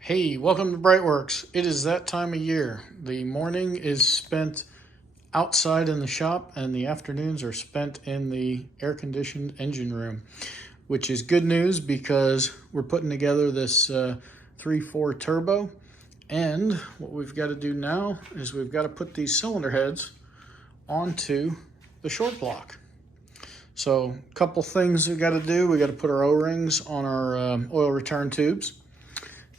Hey, welcome to BreitWerks. It is that time of year. The morning is spent outside in the shop and the afternoons are spent in the air-conditioned engine room, which is good news because we're putting together this 3.4 turbo. And what we've got to do now is we've got to put these cylinder heads onto the short block. So a couple things we got to do. We got to put our O-rings on our oil return tubes.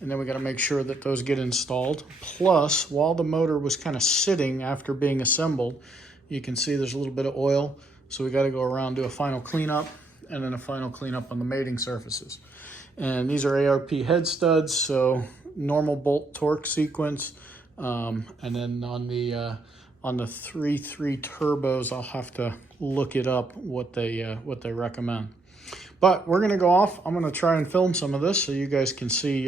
And then we got to make sure that those get installed. Plus, while the motor was kind of sitting after being assembled, you can see there's a little bit of oil. So we got to go around, do a final cleanup, and then a final cleanup on the mating surfaces. And these are ARP head studs, so normal bolt torque sequence. And then on the 3.3 turbos, I'll have to look it up what they recommend. But we're going to go off. I'm going to try and film some of this so you guys can see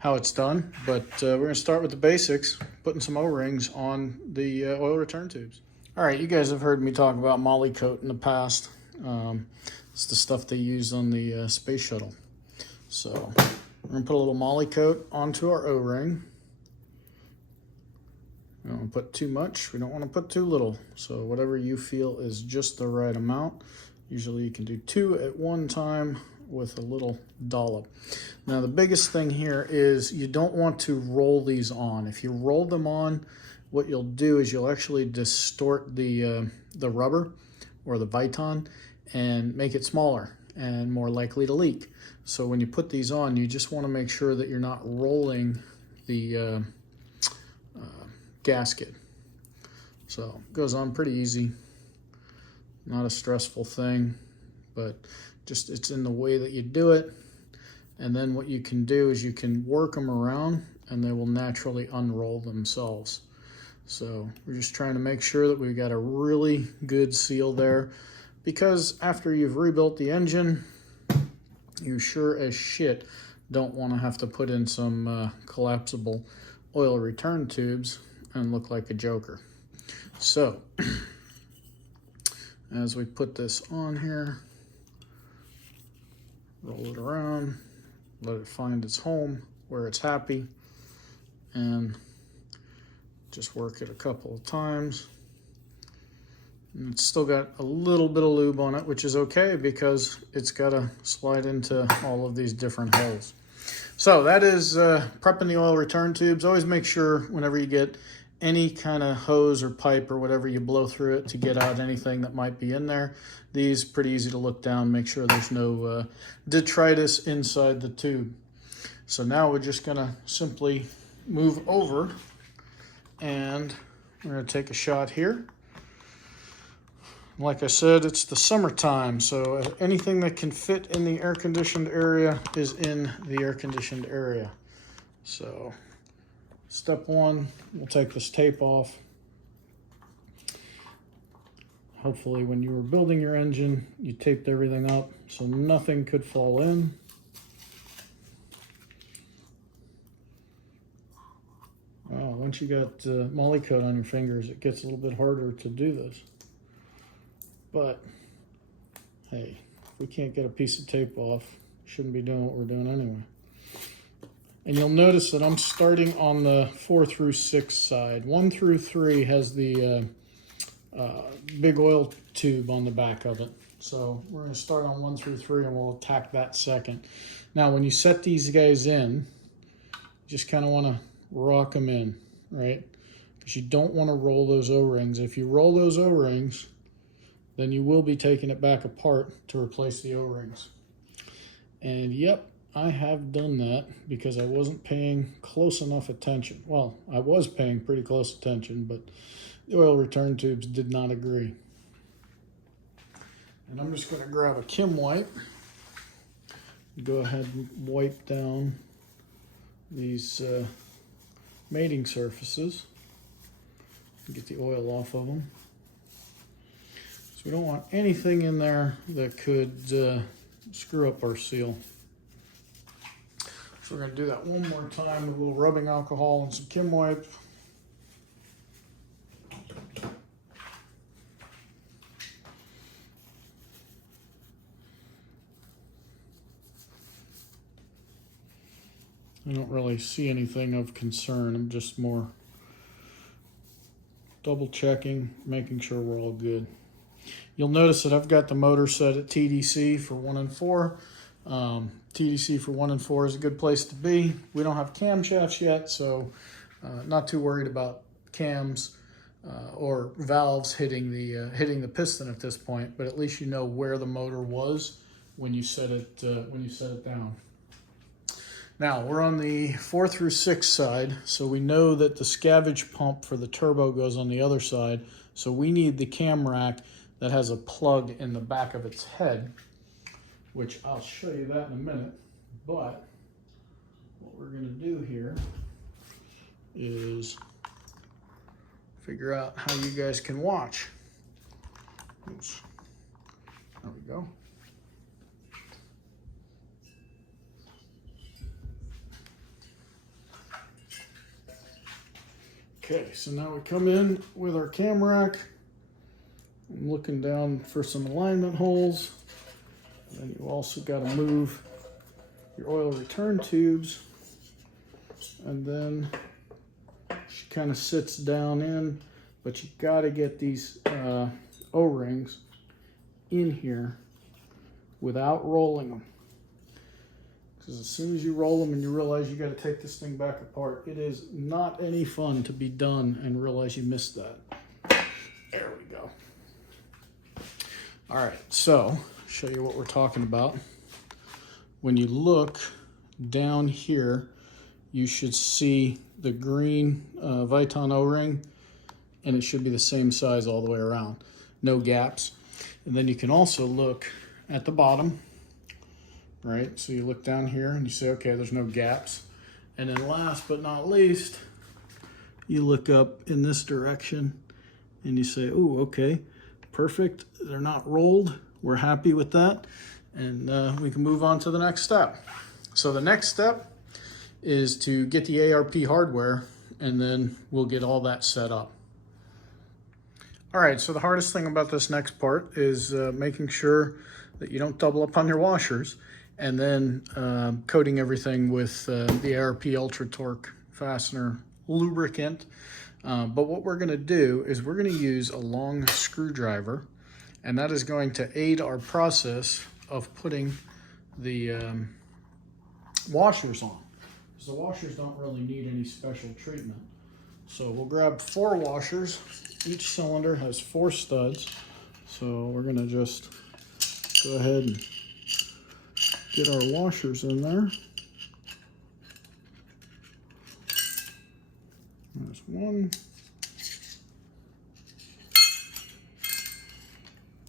how it's done. But we're going to start with the basics, putting some O-rings on the oil return tubes. All right, you guys have heard me talk about moly coat in the past. It's the stuff they use on the space shuttle. So we're going to put a little moly coat onto our O-ring. We don't want to put too much. We don't want to put too little. So whatever you feel is just the right amount. Usually you can do 2 at one time with a little dollop. Now the biggest thing here is you don't want to roll these on. If you roll them on, what you'll do is you'll actually distort the rubber or the Viton and make it smaller and more likely to leak. So when you put these on, you just want to make sure that you're not rolling the gasket. So it goes on pretty easy. Not a stressful thing, but just it's in the way that you do it. And then what you can do is you can work them around and they will naturally unroll themselves. So we're just trying to make sure that we've got a really good seal there, because after you've rebuilt the engine, you sure as shit don't want to have to put in some collapsible oil return tubes and look like a joker. So as we put this on here, roll it around, let it find its home where it's happy, and just work it a couple of times. And it's still got a little bit of lube on it, which is okay because it's got to slide into all of these different holes. So that is prepping the oil return tubes. Always make sure whenever you get any kind of hose or pipe or whatever, you blow through it to get out anything that might be in there. These pretty easy to look down, make sure there's no detritus inside the tube. So now we're just gonna simply move over and we're gonna take a shot here. Like I said, it's the summertime, so anything that can fit in the air-conditioned area is in the air-conditioned area. So step one, we'll take this tape off. Hopefully when you were building your engine, you taped everything up so nothing could fall in. Once you got moly coat on your fingers, it gets a little bit harder to do this. But hey, if we can't get a piece of tape off, we shouldn't be doing what we're doing anyway. And you'll notice that I'm starting on the 4 through 6 side. 1 through 3 has the big oil tube on the back of it. So we're going to start on 1 through 3 and we'll attack that second. Now when you set these guys in, you just kind of want to rock them in, right? Because you don't want to roll those O-rings. If you roll those O-rings, then you will be taking it back apart to replace the O-rings. And yep, I have done that because I wasn't paying close enough attention. Well, I was paying pretty close attention, but the oil return tubes did not agree. And I'm just going to grab a Kim wipe. Go ahead and wipe down these mating surfaces. Get the oil off of them. So we don't want anything in there that could screw up our seal. So we're going to do that one more time with a little rubbing alcohol and some Kim wipe. I don't really see anything of concern. I'm just more double checking, making sure we're all good. You'll notice that I've got the motor set at TDC for 1 and 4. TDC for 1 and 4 is a good place to be. We don't have camshafts yet, so not too worried about cams or valves hitting the piston at this point. But at least you know where the motor was when you set it down. Now we're on the 4 through 6 side, so we know that the scavenge pump for the turbo goes on the other side. So we need the cam rack that has a plug in the back of its head, which I'll show you that in a minute. But what we're going to do here is figure out how you guys can watch. Oops. There we go. Okay, so now we come in with our cam rack. I'm looking down for some alignment holes. And then you also got to move your oil return tubes. And then she kind of sits down in, but you got to get these O-rings in here without rolling them. Because as soon as you roll them and you realize you got to take this thing back apart, it is not any fun to be done and realize you missed that. There we go. All right, so show you what we're talking about. When you look down here, you should see the green Viton O-ring, and it should be the same size all the way around. No gaps. And then you can also look at the bottom. Right, so you look down here and you say, okay, there's no gaps. And then last but not least, you look up in this direction and you say, oh, okay, perfect. They're not rolled. We're happy with that. And we can move on to the next step. So the next step is to get the ARP hardware, and then we'll get all that set up. All right, so the hardest thing about this next part is making sure that you don't double up on your washers, and then coating everything with the ARP Ultra Torque fastener lubricant. But what we're going to do is we're going to use a long screwdriver, and that is going to aid our process of putting the washers on. Because the washers don't really need any special treatment. So we'll grab 4 washers. Each cylinder has 4 studs. So we're going to just go ahead and get our washers in there. There's 1,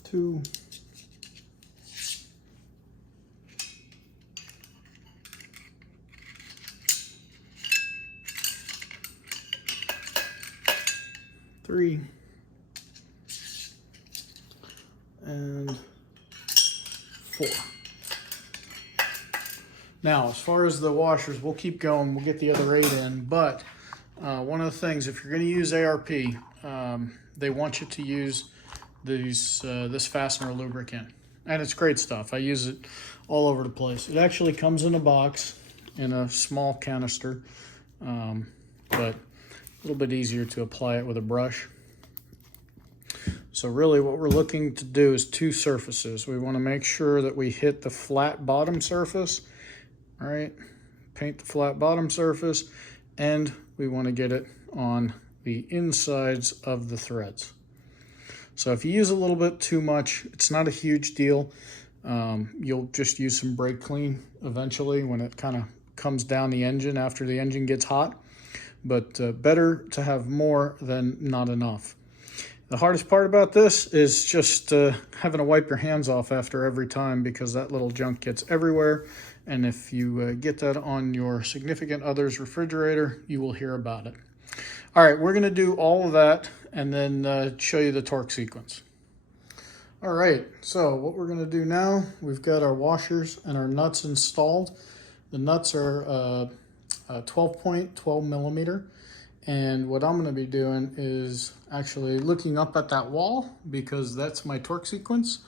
2, 3, and 4. Now, as far as the washers, we'll keep going. We'll get the other 8 in. But one of the things, if you're going to use ARP, they want you to use this fastener lubricant. And it's great stuff. I use it all over the place. It actually comes in a box in a small canister, but a little bit easier to apply it with a brush. So really what we're looking to do is 2 surfaces. We want to make sure that we hit the flat bottom surface. All right, paint the flat bottom surface, and we want to get it on the insides of the threads. So if you use a little bit too much, it's not a huge deal. You'll just use some brake clean eventually when it kind of comes down the engine after the engine gets hot. But better to have more than not enough. The hardest part about this is just having to wipe your hands off after every time, because that little junk gets everywhere. And if you get that on your significant other's refrigerator, you will hear about it. All right, we're going to do all of that and then show you the torque sequence. All right, so what we're going to do now, we've got our washers and our nuts installed. The nuts are 12 millimeter. And what I'm going to be doing is actually looking up at that wall, because that's my torque sequence.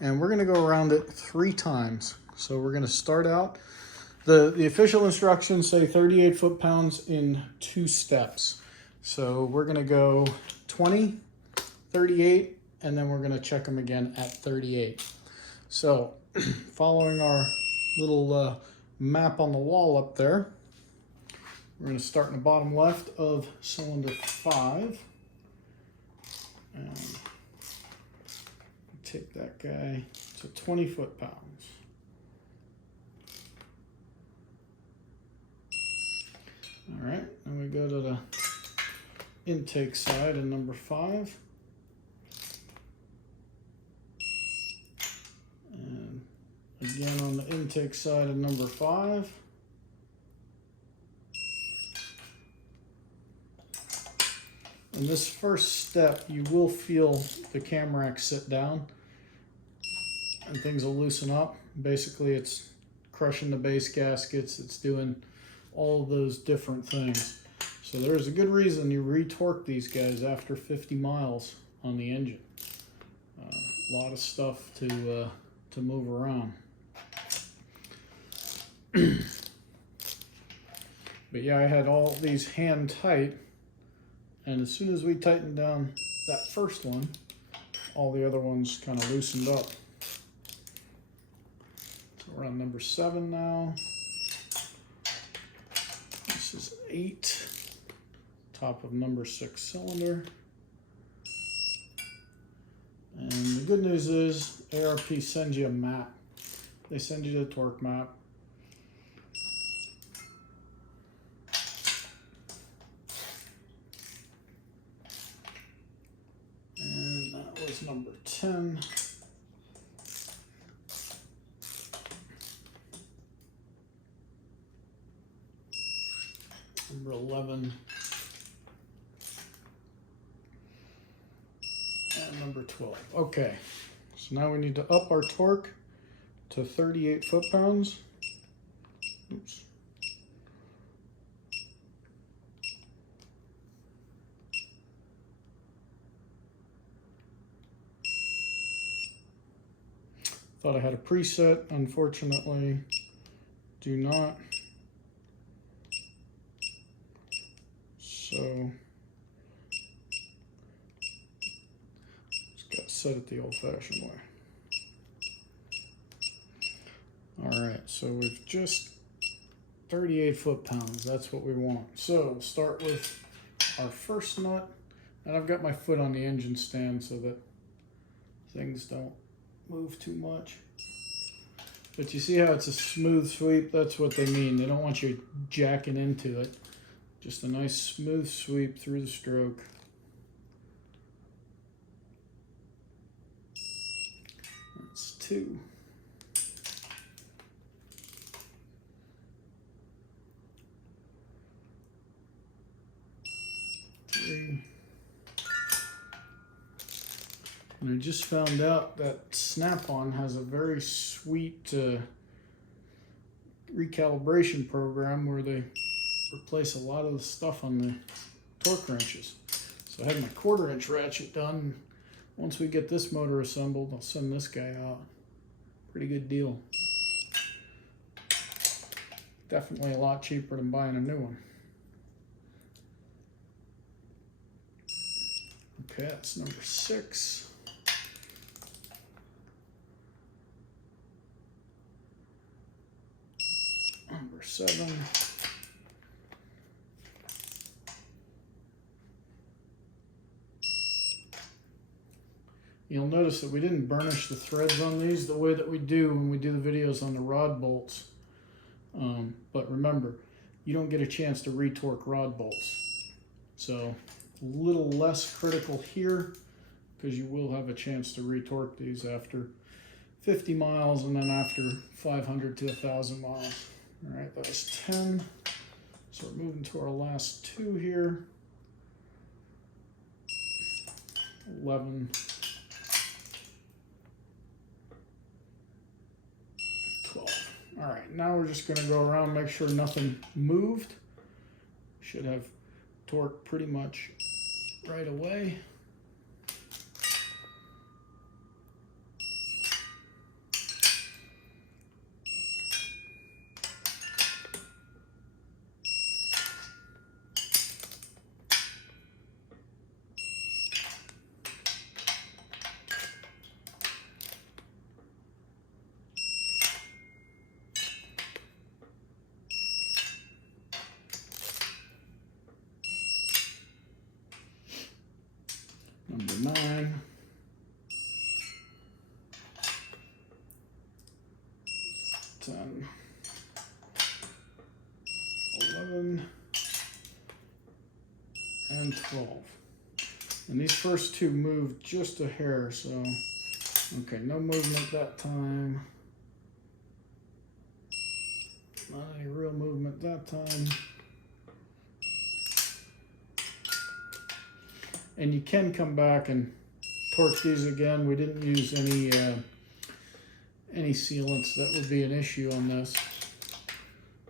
And we're going to go around it 3 times. So we're going to start out The official instructions say 38 foot-pounds in 2 steps. So we're gonna go 20, 38, and then we're gonna check them again at 38. So following our little map on the wall up there, we're gonna start in the bottom left of cylinder 5. And take that guy to 20 foot-pounds. All right, and we go to the intake side in number 5. And again on the intake side of number 5. In this first step, you will feel the cam rack sit down and things will loosen up. Basically, it's crushing the base gaskets. It's doing all of those different things. So there's a good reason you retorque these guys after 50 miles on the engine. A lot of stuff to move around. But yeah, I had all these hand tight, and as soon as we tightened down that first one, all the other ones kind of loosened up. So we're on number 7 now. This is 8, top of number 6 cylinder. And the good news is ARP sends you a map. They send you the torque map. And that was number 10. Number 11. And number 12. Okay, so now we need to up our torque to 38 foot-pounds. Oops. Thought I had a preset, unfortunately, do not. So, just got set it the old-fashioned way. All right, so we've just 38 foot-pounds, that's what we want. So start with our first nut, and I've got my foot on the engine stand so that things don't move too much. But you see how it's a smooth sweep? That's what they mean. They don't want you jacking into it. Just a nice smooth sweep through the stroke. That's 2. 3. And I just found out that Snap-on has a very sweet recalibration program where they replace a lot of the stuff on the torque wrenches. So I had my 1/4 inch ratchet done. Once we get this motor assembled, I'll send this guy out. Pretty good deal. Definitely a lot cheaper than buying a new one. Okay, that's number 6. Number 7. You'll notice that we didn't burnish the threads on these the way that we do when we do the videos on the rod bolts. But remember, you don't get a chance to retorque rod bolts. So a little less critical here because you will have a chance to retorque these after 50 miles and then after 500 to 1,000 miles. All right, that was 10. So we're moving to our last 2 here. 11. 12. All right, now we're just going to go around, make sure nothing moved. Should have torque pretty much right away. 11, and 12. And these first two moved just a hair, so, okay, no movement that time. Not any real movement that time. And you can come back and torque these again. We didn't use any sealants that would be an issue on this.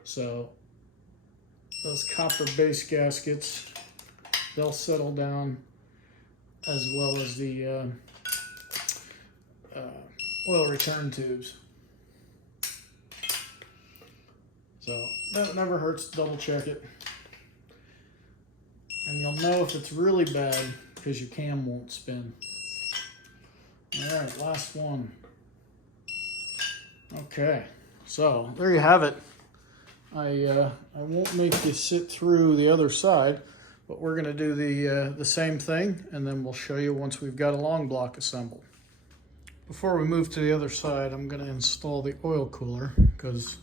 So those copper base gaskets, they'll settle down, as well as the oil return tubes. So that never hurts to double check it. And you'll know if it's really bad because your cam won't spin. All right, last one. Okay, so there you have it. I won't make you sit through the other side, but we're gonna do the same thing, and then we'll show you once we've got a long block assembled. Before we move to the other side, I'm gonna install the oil cooler because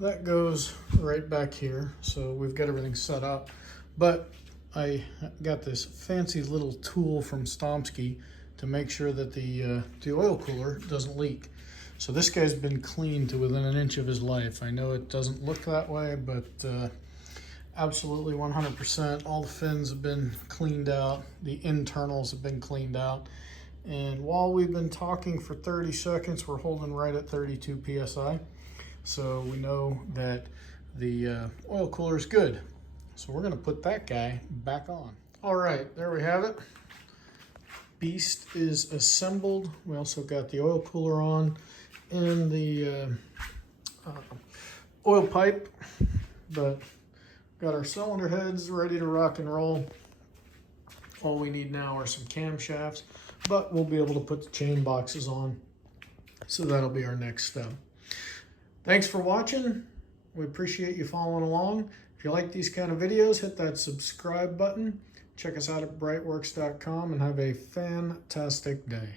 that goes right back here. So we've got everything set up, but I got this fancy little tool from Stomsky to make sure that the oil cooler doesn't leak. So this guy's been cleaned to within an inch of his life. I know it doesn't look that way, but absolutely 100%. All the fins have been cleaned out. The internals have been cleaned out. And while we've been talking for 30 seconds, we're holding right at 32 PSI. So we know that the oil cooler is good. So we're gonna put that guy back on. All right, there we have it. Beast is assembled. We also got the oil cooler on and the oil pipe, but got our cylinder heads ready to rock and roll. All we need now are some camshafts, but we'll be able to put the chain boxes on. So that'll be our next step. Thanks for watching. We appreciate you following along. If you like these kind of videos, hit that subscribe button. Check us out at BreitWerks.com and have a fantastic day.